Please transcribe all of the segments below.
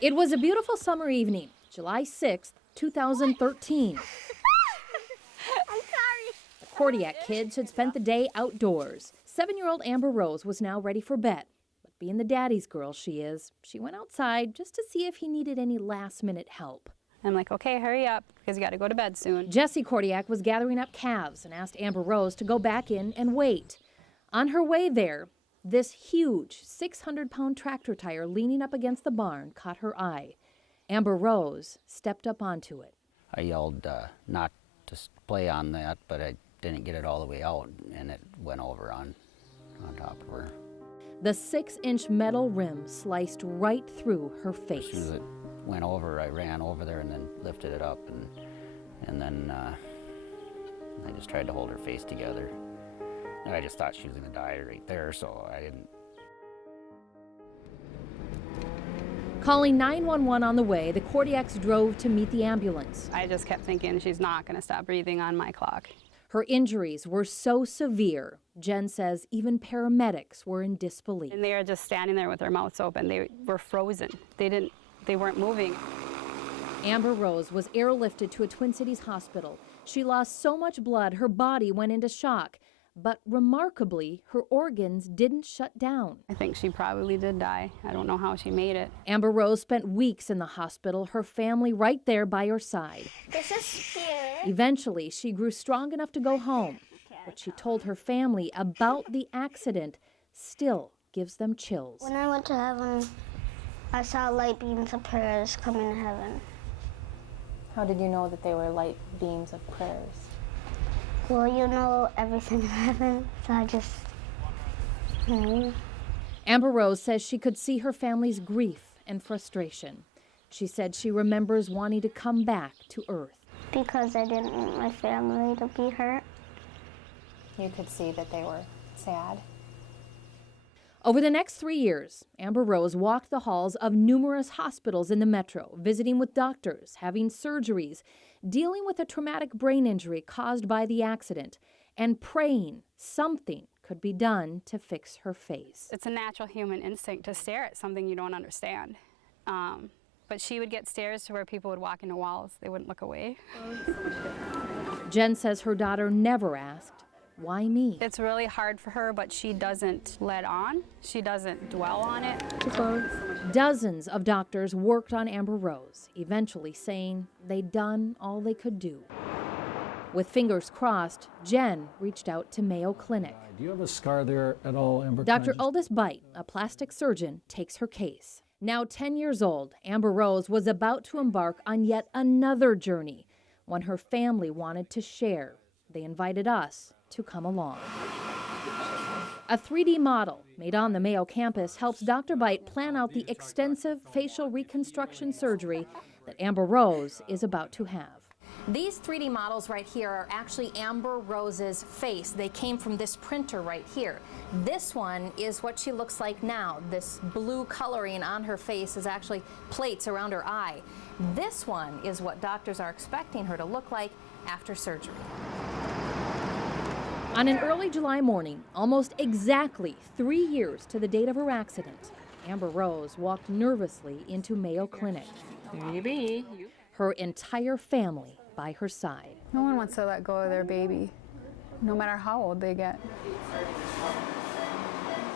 It was a beautiful summer evening, July 6th, 2013. I'm sorry. The Kodiak kids had spent the day outdoors. 7-year-old Amber Rose was now ready for bed. But being the daddy's girl she is, she went outside just to see if he needed any last-minute help. I'm like, okay, hurry up, because you got to go to bed soon. Jessie Kodiak was gathering up calves and asked Amber Rose to go back in and wait. On her way there, this huge 600-pound tractor tire leaning up against the barn caught her eye. Amber Rose stepped up onto it. I yelled not to play on that, but I didn't get it all the way out, and it went over on top of her. The 6-inch metal rim sliced right through her face. As soon as it went over, I ran over there and then lifted it up, and then I just tried to hold her face together. And I just thought she was going to die right there, so I didn't. Calling 911 on the way, the Kodiaks drove to meet the ambulance. I just kept thinking she's not going to stop breathing on my clock. Her injuries were so severe, Jen says even paramedics were in disbelief. And they were just standing there with their mouths open. They were frozen. They weren't moving. Amber Rose was airlifted to a Twin Cities hospital. She lost so much blood, her body went into shock. But remarkably, her organs didn't shut down. I think she probably did die. I don't know how she made it. Amber Rose spent weeks in the hospital, her family right there by her side. This is here. Eventually, she grew strong enough to go home. What she told her family about the accident still gives them chills. When I went to heaven, I saw light beams of prayers coming to heaven. How did you know that they were light beams of prayers? Well, you know everything in heaven, so I just knew. Amber Rose says she could see her family's grief and frustration. She said she remembers wanting to come back to Earth. Because I didn't want my family to be hurt. You could see that they were sad. Over the next 3 years, Amber Rose walked the halls of numerous hospitals in the metro, visiting with doctors, having surgeries, dealing with a traumatic brain injury caused by the accident, and praying something could be done to fix her face. It's a natural human instinct to stare at something you don't understand. But she would get stares to where people would walk into walls. They wouldn't look away. Jen says her daughter never asked, "Why me?" It's really hard for her, but she doesn't let on. She doesn't dwell on it. Dozens of doctors worked on Amber Rose, eventually saying they'd done all they could do. With fingers crossed, Jen reached out to Mayo Clinic. Do you have a scar there at all, Amber? Dr. Aldous Bite, a plastic surgeon, takes her case. Now 10 years old, Amber Rose was about to embark on yet another journey, one her family wanted to share. They invited us to come along. A 3D model made on the Mayo campus helps Dr. Bite plan out the extensive facial reconstruction surgery that Amber Rose is about to have. These 3D models right here are actually Amber Rose's face. They came from this printer right here. This one is what she looks like now. This blue coloring on her face is actually plates around her eye. This one is what doctors are expecting her to look like after surgery. On an early July morning, almost exactly 3 years to the date of her accident, Amber Rose walked nervously into Mayo Clinic. Maybe. Her entire family by her side. No one wants to let go of their baby, no matter how old they get.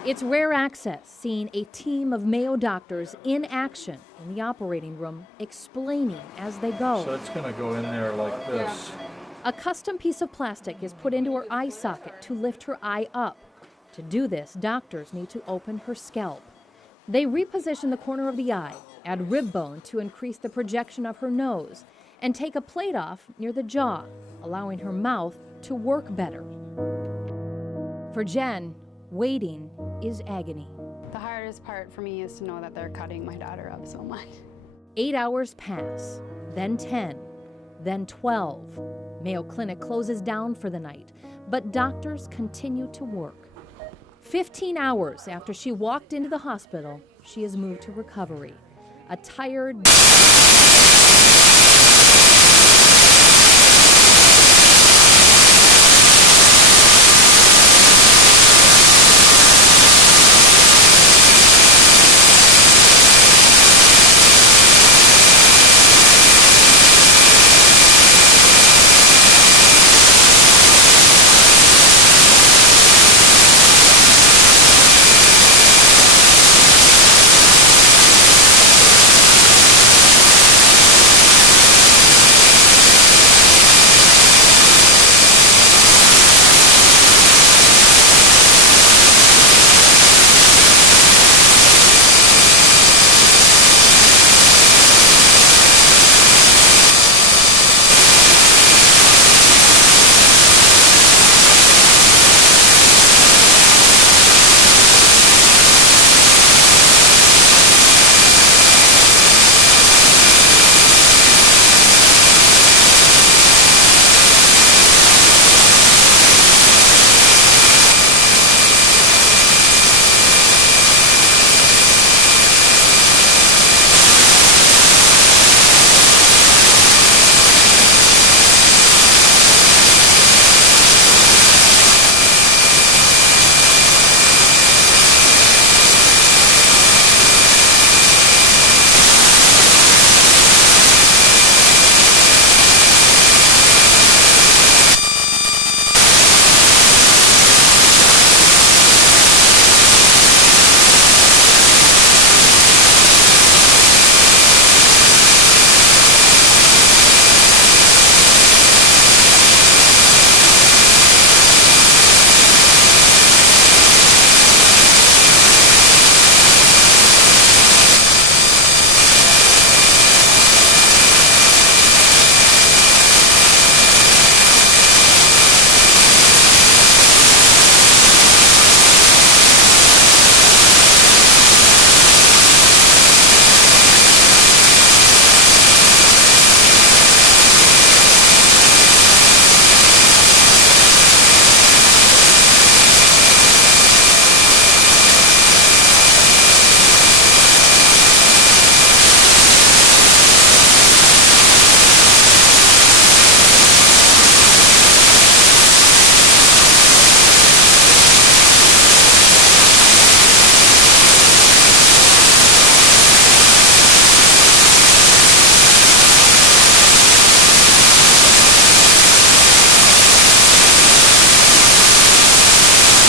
It's rare access seeing a team of Mayo doctors in action in the operating room, explaining as they go. So it's going to go in there like this. A custom piece of plastic is put into her eye socket to lift her eye up. To do this, doctors need to open her scalp. They reposition the corner of the eye, add rib bone to increase the projection of her nose, and take a plate off near the jaw, allowing her mouth to work better. For Jen, waiting is agony. The hardest part for me is to know that they're cutting my daughter up so much. 8 hours pass, then 10, then 12. Mayo Clinic closes down for the night, but doctors continue to work. 15 hours after she walked into the hospital, she is moved to recovery. A tired